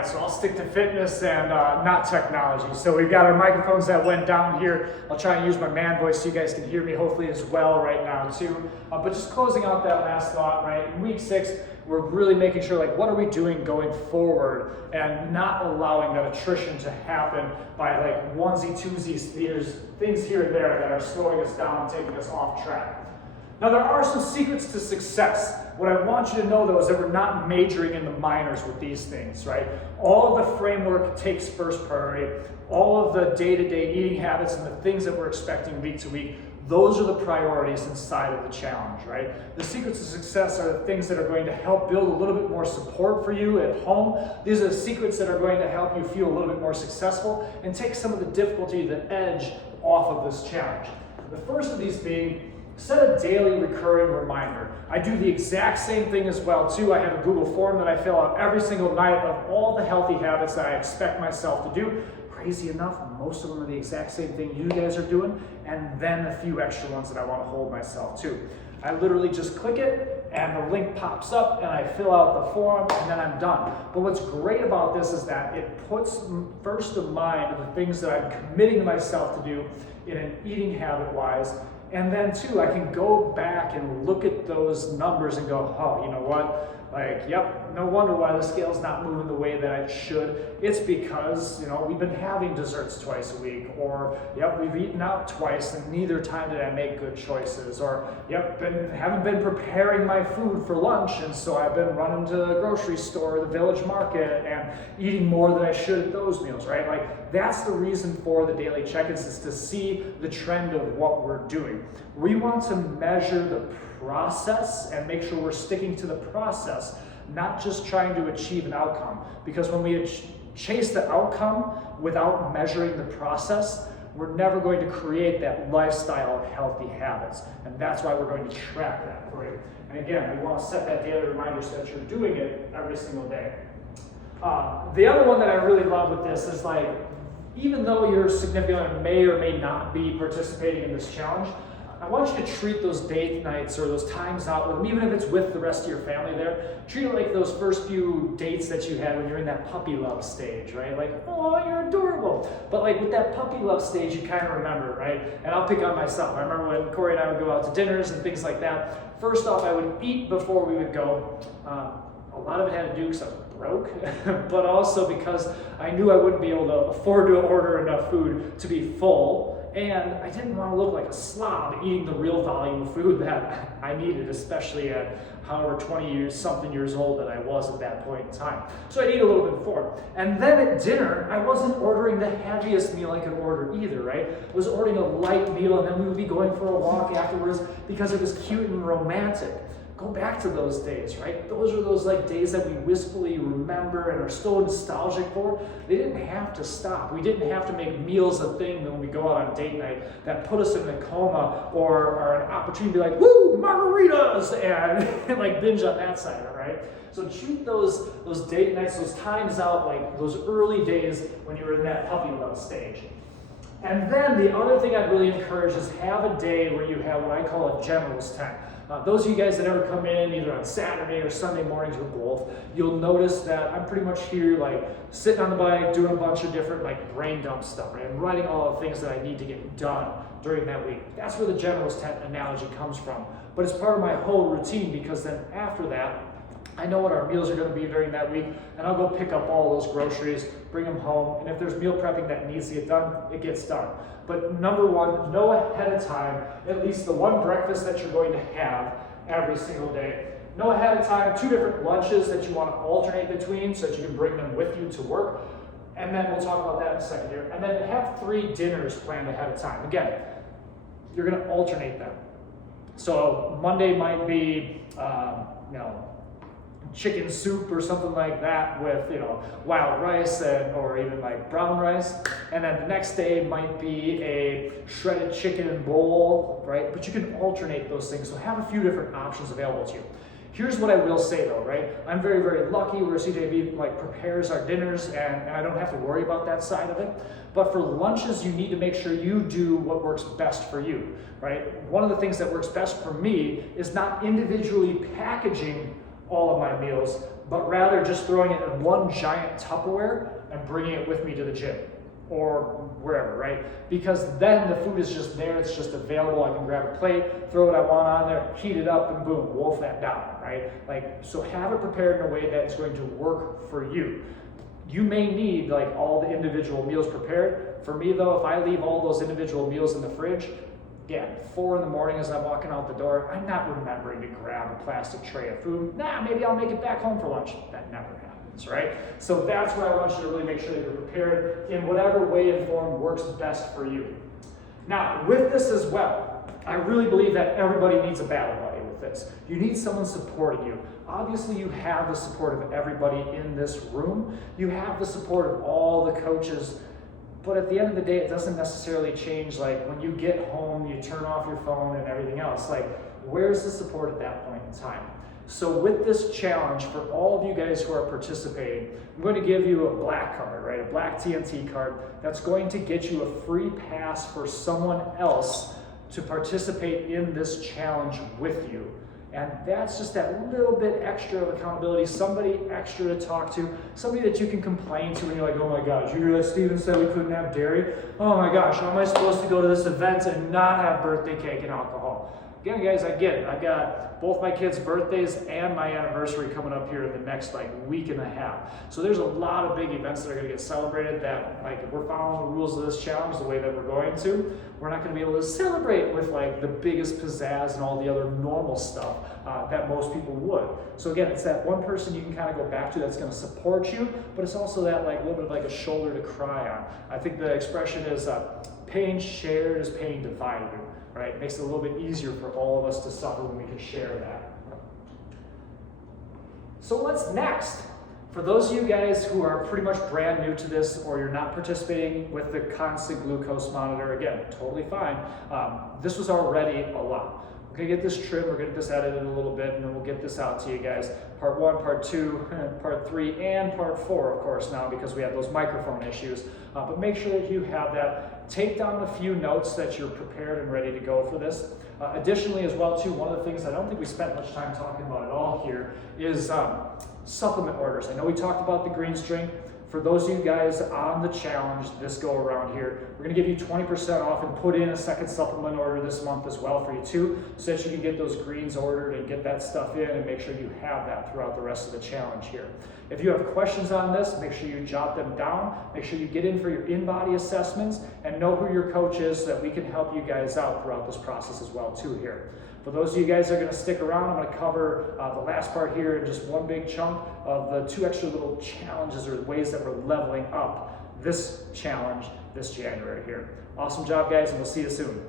right, so I'll stick to fitness and not technology. So we've got our microphones that went down here. I'll try and use my man voice so you guys can hear me hopefully as well right now too. But just closing out that last thought, right? In week 6, we're really making sure, like, what are we doing going forward and not allowing that attrition to happen by like onesie, twosies, there's things here and there that are slowing us down and taking us off track. Now, there are some secrets to success. What I want you to know, though, is that we're not majoring in the minors with these things, right? All of the framework takes first priority. All of the day-to-day eating habits and the things that we're expecting week to week, those are the priorities inside of the challenge, right? The secrets to success are the things that are going to help build a little bit more support for you at home. These are the secrets that are going to help you feel a little bit more successful and take some of the difficulty, the edge off of this challenge. The first of these being, set a daily recurring reminder. I do the exact same thing as well too. I have a Google form that I fill out every single night of all the healthy habits that I expect myself to do. Crazy enough, most of them are the exact same thing you guys are doing, and then a few extra ones that I want to hold myself to. I literally just click it and the link pops up and I fill out the form and then I'm done. But what's great about this is that it puts first of mind the things that I'm committing myself to do in an eating habit wise. And then too, I can go back and look at those numbers and go, oh, you know what? Like, yep, no wonder why the scale's not moving the way that it should. It's because, you know, we've been having desserts twice a week, or, yep, we've eaten out twice and neither time did I make good choices, or, yep, haven't been preparing my food for lunch, and so I've been running to the grocery store, the village market, and eating more than I should at those meals, right? Like, that's the reason for the daily check-ins, is to see the trend of what we're doing. We want to measure the process and make sure we're sticking to the process, not just trying to achieve an outcome. Because when we chase the outcome without measuring the process, we're never going to create that lifestyle of healthy habits. And that's why we're going to track that for you. And again, we want to set that daily reminder so that you're doing it every single day. The other one that I really love with this is, like, even though your significant other may or may not be participating in this challenge, I want you to treat those date nights or those times out with them, even if it's with the rest of your family there. Treat it like those first few dates that you had when you're in that puppy love stage, right? Like, oh, you're adorable. But like with that puppy love stage, you kind of remember, right? And I'll pick on myself. I remember when Corey and I would go out to dinners and things like that. First off, I would eat before we would go. A lot of it had to do because I was broke, but also because I knew I wouldn't be able to afford to order enough food to be full. And I didn't want to look like a slob eating the real volume of food that I needed, especially at however 20 something years old that I was at that point in time. So I'd eat a little bit before. And then at dinner, I wasn't ordering the heaviest meal I could order either, right? I was ordering a light meal, and then we would be going for a walk afterwards because it was cute and romantic. Go back to those days, right? Those are those like days that we wistfully remember and are still nostalgic for. They didn't have to stop. We didn't have to make meals a thing when we go out on date night that put us in a coma or an opportunity to be like, woo, margaritas, and like binge on that side of it, right? So treat those date nights, those times out like those early days when you were in that puppy love stage. And then the other thing I'd really encourage is have a day where you have what I call a general's tent. Those of you guys that ever come in either on Saturday or Sunday mornings or both, you'll notice that I'm pretty much here like sitting on the bike, doing a bunch of different like brain dump stuff, right? I'm writing all the things that I need to get done during that week. That's where the general's tent analogy comes from. But it's part of my whole routine, because then after that, I know what our meals are going to be during that week, and I'll go pick up all those groceries, bring them home, and if there's meal prepping that needs to get done, it gets done. But number one, know ahead of time at least the one breakfast that you're going to have every single day. Know ahead of time 2 different lunches that you want to alternate between so that you can bring them with you to work. And then we'll talk about that in a second here. And then have 3 dinners planned ahead of time. Again, you're going to alternate them. So Monday might be, chicken soup or something like that with, wild rice or even like brown rice. And then the next day might be a shredded chicken bowl, right? But you can alternate those things. So have a few different options available to you. Here's what I will say though, right? I'm very, very lucky where CJB prepares our dinners and I don't have to worry about that side of it. But for lunches, you need to make sure you do what works best for you, right? One of the things that works best for me is not individually packaging all of my meals, but rather just throwing it in one giant Tupperware and bringing it with me to the gym or wherever, right? Because then the food is just there, it's just available. I can grab a plate, throw what I want on there, heat it up, and boom, wolf that down, right? Like, so have it prepared in a way that's going to work for you. You may need like all the individual meals prepared. For me though, if I leave all those individual meals in the fridge, again, 4 in the morning as I'm walking out the door, I'm not remembering to grab a plastic tray of food. Nah, maybe I'll make it back home for lunch. That never happens, right? So that's where I want you to really make sure that you're prepared in whatever way and form works best for you. Now, with this as well, I really believe that everybody needs a battle buddy with this. You need someone supporting you. Obviously, you have the support of everybody in this room. You have the support of all the coaches. But at the end of the day, it doesn't necessarily change, like when you get home, you turn off your phone and everything else. Like, where's the support at that point in time? So with this challenge, for all of you guys who are participating, I'm going to give you a black card, right? A black TNT card that's going to get you a free pass for someone else to participate in this challenge with you. And that's just that little bit extra of accountability, somebody extra to talk to, somebody that you can complain to when you're like, oh my gosh, you hear that Steven said we couldn't have dairy? Oh my gosh, how am I supposed to go to this event and not have birthday cake and alcohol? Again, guys, I get it. I've got both my kids' birthdays and my anniversary coming up here in the next like week and a half. So there's a lot of big events that are going to get celebrated that, like, if we're following the rules of this challenge the way that we're going to, we're not going to be able to celebrate with like the biggest pizzazz and all the other normal stuff that most people would. So again, it's that one person you can kind of go back to that's going to support you, but it's also that like little bit of like a shoulder to cry on. I think the expression is pain shared is pain divided. Right? It makes it a little bit easier for all of us to suffer when we can share that. So what's next? For those of you guys who are pretty much brand new to this, or you're not participating with the constant glucose monitor, again, totally fine. This was already a lot. We're gonna get this trimmed, we're gonna get this edited a little bit, and then we'll get this out to you guys. Part 1, Part 2, Part 3, and Part 4, of course, now because we have those microphone issues. But make sure that you have that. Take down a few notes that you're prepared and ready to go for this. Additionally, as well, too, one of the things I don't think we spent much time talking about at all here is supplement orders. I know we talked about the green string. For those of you guys on the challenge this go around here, we're going to give you 20% off and put in a second supplement order this month as well for you too, so that you can get those greens ordered and get that stuff in and make sure you have that throughout the rest of the challenge here. If you have questions on this, make sure you jot them down. Make sure you get in for your in-body assessments and know who your coach is so that we can help you guys out throughout this process as well too here. For those of you guys that are going to stick around, I'm going to cover the last part here in just one big chunk of the 2 extra little challenges or ways that we're leveling up this challenge this January here. Awesome job, guys, and we'll see you soon.